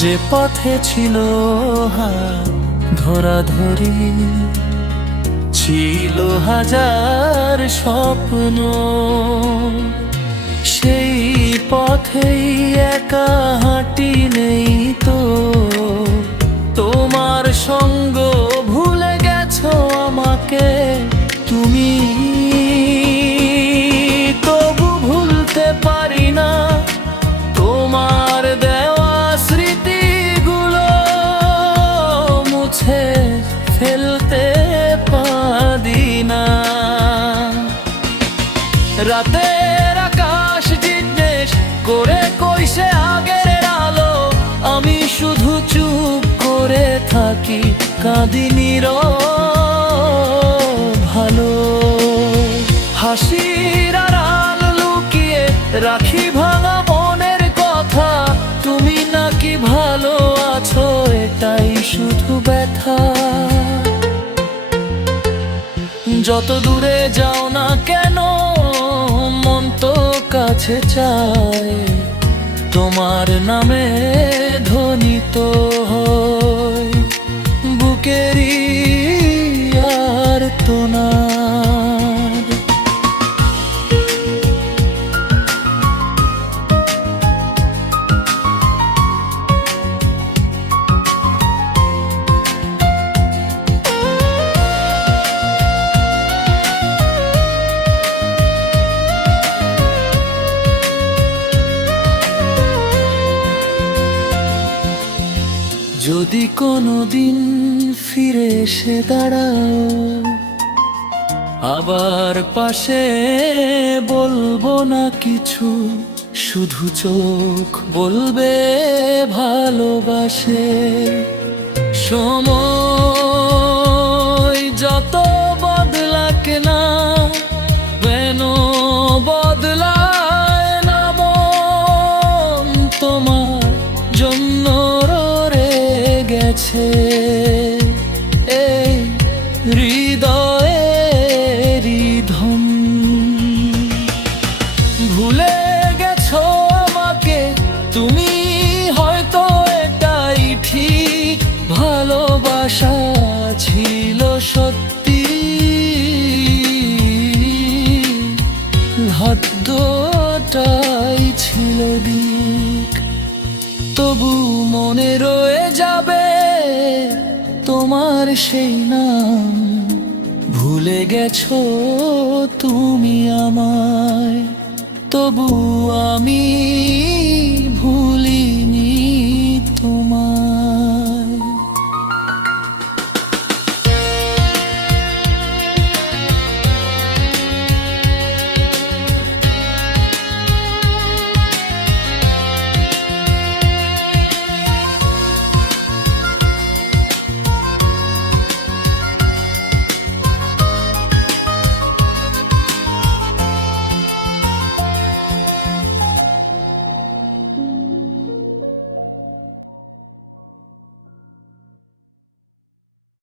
যে পথে ছিল হাত ধরাধরি, ছিল হাজার স্বপ্ন, সেই পথেই একা হাঁটি নেই তো। তোমার সঙ্গ ভুলে গেছো আমাকে তুমি, তবু ভুলতে পারি না তোমার দেওয়া স্মৃতিগুলো, মুছে ফেলতে পারি না। রাতের আকাশ জিজ্ঞেস করে কইছে আগের আলো, আমি শুধু চুপ করে থাকি, কাঁদি নীরব ভালো। হাসির আড়াল লুকিয়ে রাখি ভাঙা মনের কথা, তুমি নাকি ভালো আছো এটাই শুধু ব্যথা। যত দূরে যাও না কেন মন তো কাছে চায়, তোমার নামে ধ্বনিত হয় বুকেরই আর্তনাদ। যদি কোনোদিন ফিরে এসে দাঁড়াও আবার পাশে, বলবো না কিছু, শুধু চোখ বলবে ভালোবাসে। সময় যত বদলাক না কেন, বদলায় না মন তোমার জন্য গেছে এই হৃদয়ের রিধম। ভুলে গেছো আমাকে তুমি, হয়তো এটাই ঠিক, ভালোবাসা ছিল সত্যি, ভাগ্যটাই ছিল দিক। তবু মনে রয়ে যাবে তোমার সেই নাম, ভুলে গেছো তুমি আমায়, তবু